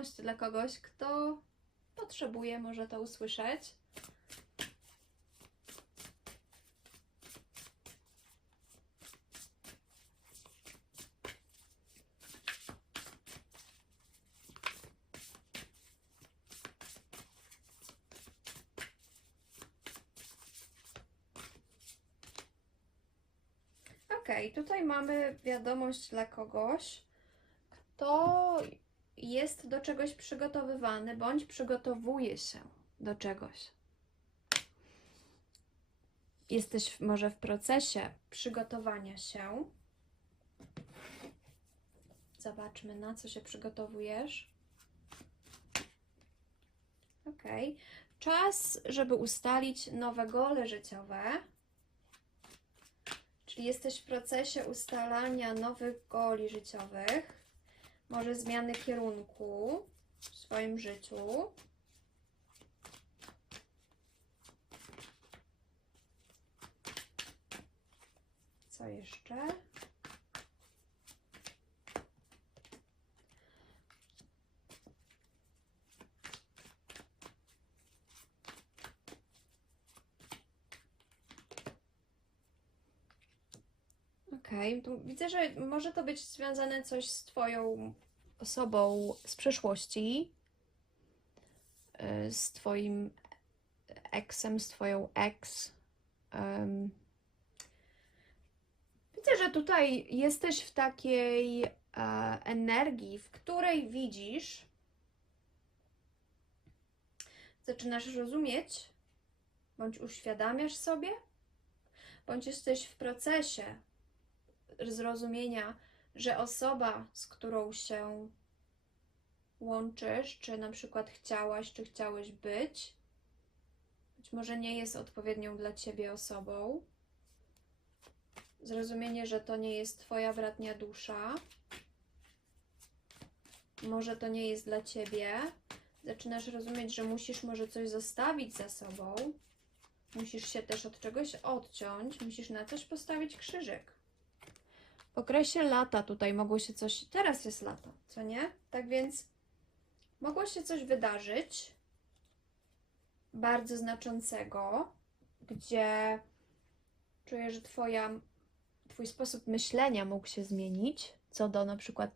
wiadomość dla kogoś, kto potrzebuje może to usłyszeć. Okej, tutaj mamy wiadomość dla kogoś, kto jest do czegoś przygotowywany bądź przygotowuje się do czegoś. Jesteś może w procesie przygotowania się. Zobaczmy, na co się przygotowujesz. Ok. Czas, żeby ustalić nowe gole życiowe. Czyli jesteś w procesie ustalania nowych goli życiowych, może zmiany kierunku w swoim życiu. Co jeszcze? Okej, tu widzę, że może to być związane coś z Twoją osobą z przeszłości, y, z Twoim eksem, z Twoją ex. Em, Widzę, że tutaj jesteś w takiej e, energii, w której widzisz, zaczynasz rozumieć, bądź uświadamiasz sobie, bądź jesteś w procesie zrozumienia, że osoba, z którą się łączysz, czy na przykład chciałaś, czy chciałeś być, być może nie jest odpowiednią dla ciebie osobą. Zrozumienie, że to nie jest twoja bratnia dusza. Może to nie jest dla ciebie. Zaczynasz rozumieć, że musisz może coś zostawić za sobą. Musisz się też od czegoś odciąć, musisz na coś postawić krzyżyk. W okresie lata tutaj mogło się coś. Teraz jest lato, co nie? Tak więc mogło się coś wydarzyć bardzo znaczącego, gdzie czuję, że twoja, Twój sposób myślenia mógł się zmienić co do na przykład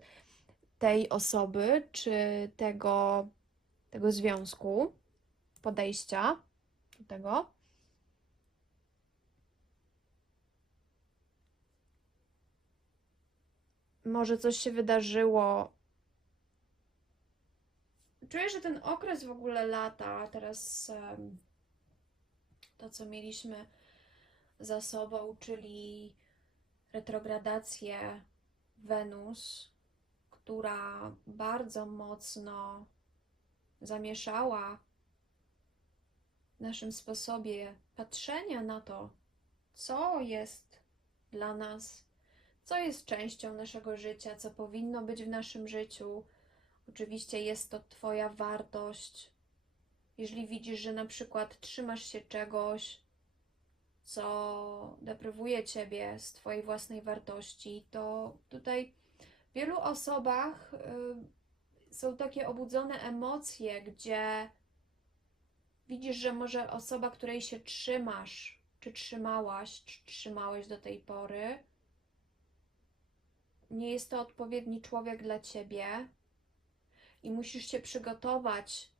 tej osoby czy tego, tego związku, podejścia do tego. Może coś się wydarzyło. Czuję, że ten okres w ogóle lata, teraz to, co mieliśmy za sobą, czyli retrogradację Wenus, która bardzo mocno zamieszała w naszym sposobie patrzenia na to, co jest dla nas co jest częścią naszego życia, co powinno być w naszym życiu. Oczywiście jest to Twoja wartość. Jeżeli widzisz, że na przykład trzymasz się czegoś, co deprywuje Ciebie z Twojej własnej wartości, to tutaj w wielu osobach y, są takie obudzone emocje, gdzie widzisz, że może osoba, której się trzymasz, czy trzymałaś, czy trzymałeś do tej pory, nie jest to odpowiedni człowiek dla ciebie i musisz się przygotować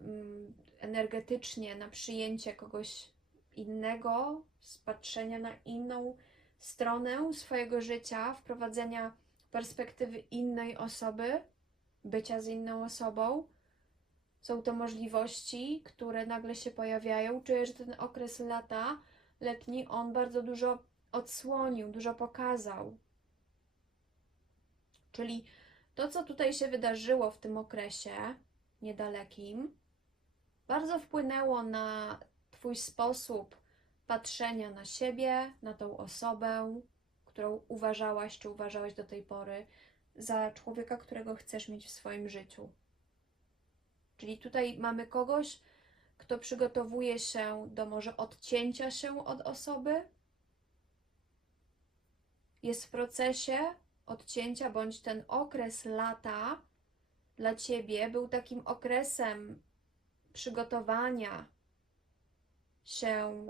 mm, energetycznie na przyjęcie kogoś innego, spatrzenia na inną stronę swojego życia, wprowadzenia perspektywy innej osoby, bycia z inną osobą. Są to możliwości, które nagle się pojawiają. Czuję, że ten okres lata letni, on bardzo dużo odsłonił, dużo pokazał. Czyli to, co tutaj się wydarzyło w tym okresie niedalekim, bardzo wpłynęło na Twój sposób patrzenia na siebie, na tą osobę, którą uważałaś czy uważałeś do tej pory za człowieka, którego chcesz mieć w swoim życiu. Czyli tutaj mamy kogoś, kto przygotowuje się do może odcięcia się od osoby, jest w procesie odcięcia, bądź ten okres lata dla ciebie był takim okresem przygotowania się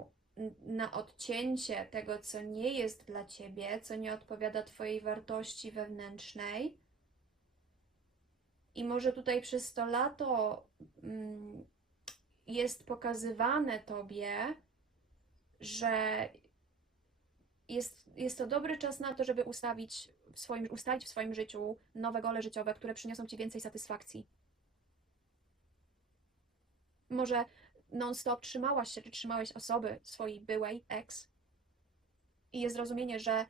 na odcięcie tego, co nie jest dla ciebie, co nie odpowiada twojej wartości wewnętrznej. I może tutaj przez to lato mm, jest pokazywane tobie, że jest, jest to dobry czas na to, żeby ustawić w swoim, ustalić w swoim życiu nowe gole życiowe, które przyniosą ci więcej satysfakcji. Może non-stop trzymałaś się, czy trzymałeś osoby swojej byłej ex i jest zrozumienie, że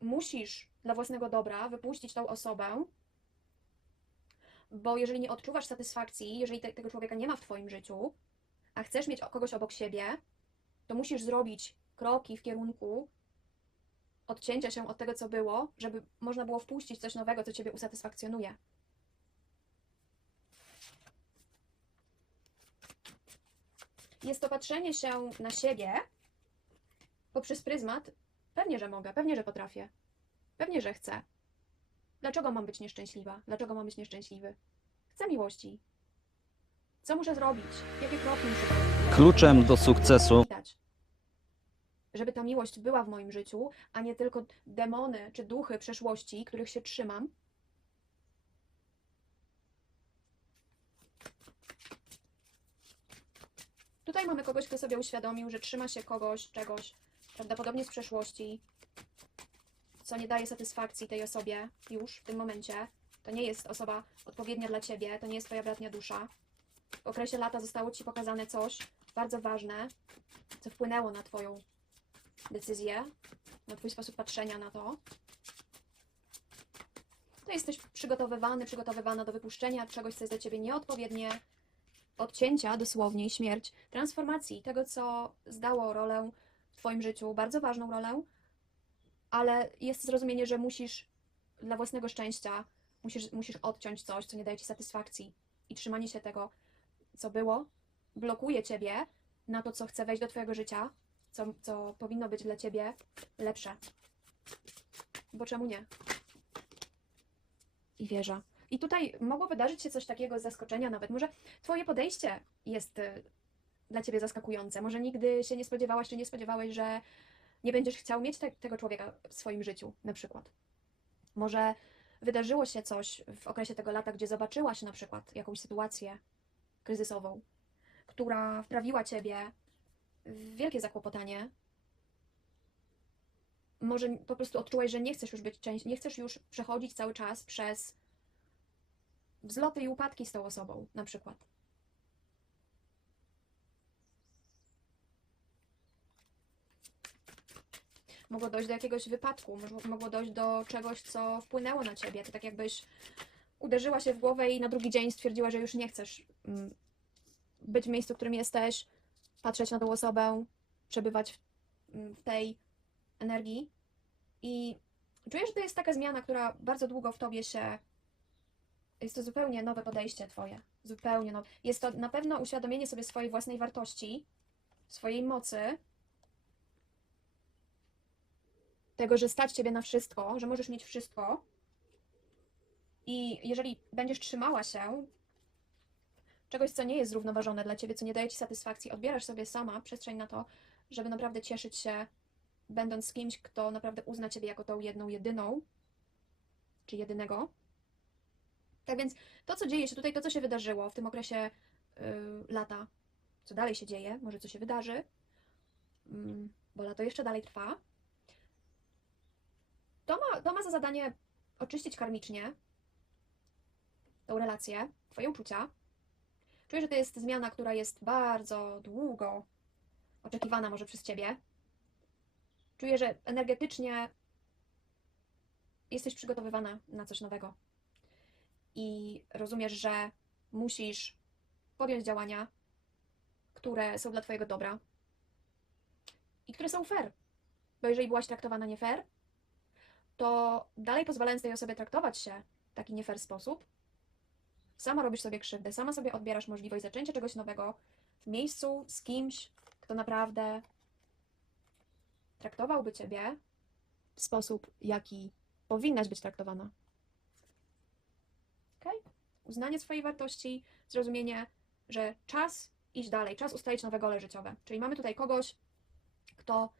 musisz dla własnego dobra wypuścić tą osobę, bo jeżeli nie odczuwasz satysfakcji, jeżeli te, tego człowieka nie ma w twoim życiu, a chcesz mieć kogoś obok siebie, to musisz zrobić kroki w kierunku odcięcia się od tego, co było, żeby można było wpuścić coś nowego, co ciebie usatysfakcjonuje. Jest to patrzenie się na siebie poprzez pryzmat. Pewnie, że mogę, pewnie, że potrafię, pewnie, że chcę. Dlaczego mam być nieszczęśliwa? Dlaczego mam być nieszczęśliwy? Chcę miłości. Co muszę zrobić? Jakie kroki muszę? Kluczem do sukcesu Widać. Żeby ta miłość była w moim życiu, a nie tylko demony czy duchy przeszłości, których się trzymam. Tutaj mamy kogoś, kto sobie uświadomił, że trzyma się kogoś, czegoś, prawdopodobnie z przeszłości, co nie daje satysfakcji tej osobie już w tym momencie. To nie jest osoba odpowiednia dla ciebie, to nie jest twoja bratnia dusza. W okresie lata zostało ci pokazane coś bardzo ważne, co wpłynęło na Twoją decyzję, na Twój sposób patrzenia na to. To jesteś przygotowywany, przygotowywana do wypuszczenia czegoś, co jest dla Ciebie nieodpowiednie, odcięcia dosłownie śmierć, transformacji tego, co zdało rolę w Twoim życiu, bardzo ważną rolę, ale jest zrozumienie, że musisz dla własnego szczęścia, musisz, musisz odciąć coś, co nie daje Ci satysfakcji. I trzymanie się tego, co było, blokuje Ciebie na to, co chce wejść do Twojego życia, co, co powinno być dla Ciebie lepsze. Bo czemu nie? I wieża. I tutaj mogło wydarzyć się coś takiego z zaskoczenia nawet. Może Twoje podejście jest y, dla Ciebie zaskakujące. Może nigdy się nie spodziewałaś, czy nie spodziewałeś, że nie będziesz chciał mieć te, tego człowieka w swoim życiu, na przykład. Może wydarzyło się coś w okresie tego lata, gdzie zobaczyłaś na przykład jakąś sytuację kryzysową, która wprawiła Ciebie wielkie zakłopotanie. Może po prostu odczułeś, że nie chcesz już być część, nie chcesz już przechodzić cały czas przez wzloty i upadki z tą osobą, na przykład. Mogło dojść do jakiegoś wypadku, mogło- dojść do czegoś, co wpłynęło na ciebie. To tak jakbyś uderzyła się w głowę i na drugi dzień stwierdziła, że już nie chcesz mm, być w miejscu, w którym jesteś, patrzeć na tą osobę, przebywać w, w tej energii. I czuję, że to jest taka zmiana, która bardzo długo w tobie się. Jest to zupełnie nowe podejście twoje. Zupełnie nowe. Jest to na pewno uświadomienie sobie swojej własnej wartości, swojej mocy, tego, że stać ciebie na wszystko, że możesz mieć wszystko. I jeżeli będziesz trzymała się czegoś, co nie jest zrównoważone dla ciebie, co nie daje ci satysfakcji, odbierasz sobie sama przestrzeń na to, żeby naprawdę cieszyć się, będąc z kimś, kto naprawdę uzna ciebie jako tą jedną, jedyną, czy jedynego. Tak więc to, co dzieje się tutaj, to, co się wydarzyło w tym okresie yy, lata, co dalej się dzieje, może co się wydarzy, mm, bo lato jeszcze dalej trwa, to ma, to ma za zadanie oczyścić karmicznie tą relację, twoje uczucia, Czuję, że to jest zmiana, która jest bardzo długo oczekiwana może przez Ciebie. Czuję, że energetycznie jesteś przygotowywana na coś nowego. I rozumiesz, że musisz podjąć działania, które są dla Twojego dobra i które są fair. Bo jeżeli byłaś traktowana nie fair, to dalej pozwalając tej osobie traktować się w taki nie fair sposób, Sama robisz sobie krzywdę, sama sobie odbierasz możliwość zaczęcia czegoś nowego w miejscu z kimś, kto naprawdę traktowałby ciebie w sposób, jaki powinnaś być traktowana. Ok? uznanie swojej wartości, zrozumienie, że czas iść dalej, czas ustalić nowe gole życiowe. Czyli mamy tutaj kogoś, kto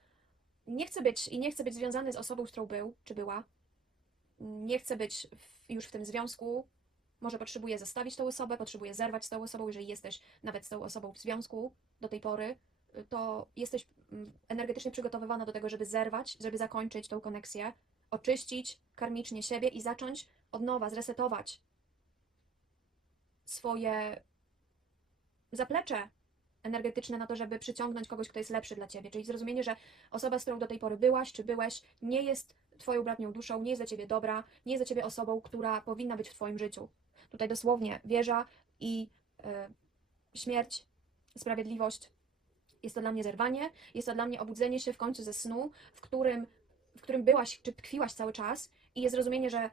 nie chce być i nie chce być związany z osobą, z którą był czy była. Nie chce być w, już w tym związku. Może potrzebuje zostawić tą osobę, potrzebuje zerwać z tą osobą, jeżeli jesteś nawet z tą osobą w związku do tej pory, to jesteś mm, energetycznie przygotowywana do tego, żeby zerwać, żeby zakończyć tą koneksję, oczyścić karmicznie siebie i zacząć od nowa, zresetować swoje zaplecze energetyczne na to, żeby przyciągnąć kogoś, kto jest lepszy dla ciebie. Czyli zrozumienie, że osoba, z którą do tej pory byłaś czy byłeś, nie jest twoją bratnią duszą, nie jest dla ciebie dobra, nie jest dla ciebie osobą, która powinna być w twoim życiu. Tutaj dosłownie wieża i e, śmierć, sprawiedliwość. Jest to dla mnie zerwanie, jest to dla mnie obudzenie się w końcu ze snu, w którym, w którym byłaś czy tkwiłaś cały czas i jest zrozumienie, że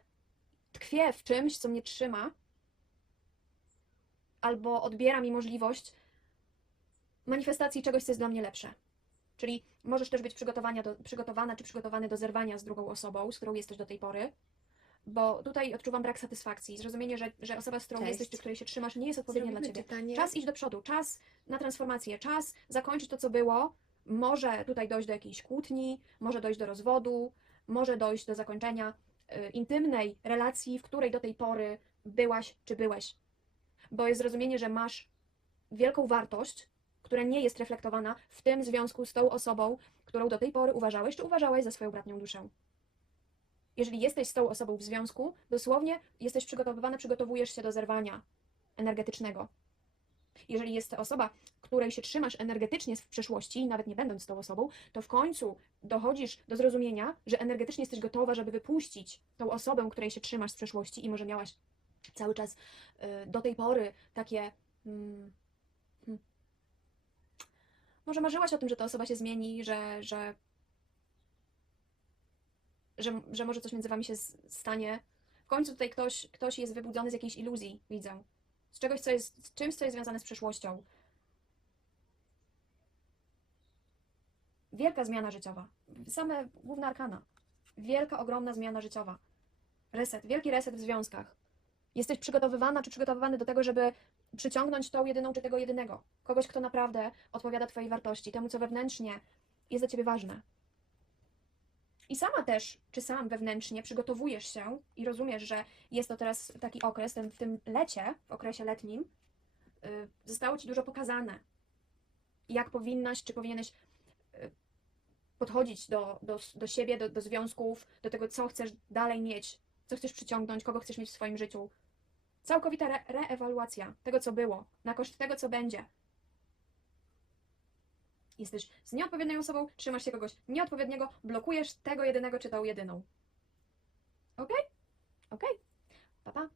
tkwię w czymś, co mnie trzyma, albo odbiera mi możliwość manifestacji czegoś, co jest dla mnie lepsze. Czyli możesz też być przygotowania do, przygotowana czy przygotowany do zerwania z drugą osobą, z którą jesteś do tej pory, bo tutaj odczuwam brak satysfakcji, zrozumienie, że, że osoba, z którą Cześć. jesteś czy której się trzymasz, nie jest odpowiednia dla Zrobimy ciebie. czytanie. Czas iść do przodu, czas na transformację, czas zakończyć to, co było. Może tutaj dojść do jakiejś kłótni, może dojść do rozwodu, może dojść do zakończenia y, intymnej relacji, w której do tej pory byłaś czy byłeś. Bo jest zrozumienie, że masz wielką wartość, która nie jest reflektowana w tym związku z tą osobą, którą do tej pory uważałeś czy uważałeś za swoją bratnią duszę. Jeżeli jesteś z tą osobą w związku, dosłownie jesteś przygotowywana, przygotowujesz się do zerwania energetycznego. Jeżeli jest to osoba, której się trzymasz energetycznie w przeszłości, nawet nie będąc tą osobą, to w końcu dochodzisz do zrozumienia, że energetycznie jesteś gotowa, żeby wypuścić tą osobę, której się trzymasz z przeszłości i może miałaś cały czas y, do tej pory takie. mm, hmm. Może marzyłaś o tym, że ta osoba się zmieni, że, że, że, że może coś między wami się stanie. W końcu tutaj ktoś, ktoś jest wybudzony z jakiejś iluzji, widzę. Z czegoś, co jest, z czymś, co jest związane z przeszłością. Wielka zmiana życiowa. Same główne arkana. Wielka, ogromna zmiana życiowa. Reset, wielki reset w związkach. Jesteś przygotowywana czy przygotowywany do tego, żeby przyciągnąć tą jedyną czy tego jedynego. Kogoś, kto naprawdę odpowiada Twojej wartości, temu, co wewnętrznie jest dla Ciebie ważne. I sama też, czy sam wewnętrznie przygotowujesz się i rozumiesz, że jest to teraz taki okres, ten, w tym lecie, w okresie letnim, y, zostało Ci dużo pokazane. Jak powinnaś, czy powinieneś y, podchodzić do, do, do siebie, do, do związków, do tego, co chcesz dalej mieć, co chcesz przyciągnąć, kogo chcesz mieć w swoim życiu. Całkowita re- reewaluacja tego, co było, na koszt tego, co będzie. Jesteś z nieodpowiednią osobą, trzymasz się kogoś nieodpowiedniego, blokujesz tego jedynego czy tą jedyną. Ok? Ok? Pa, pa.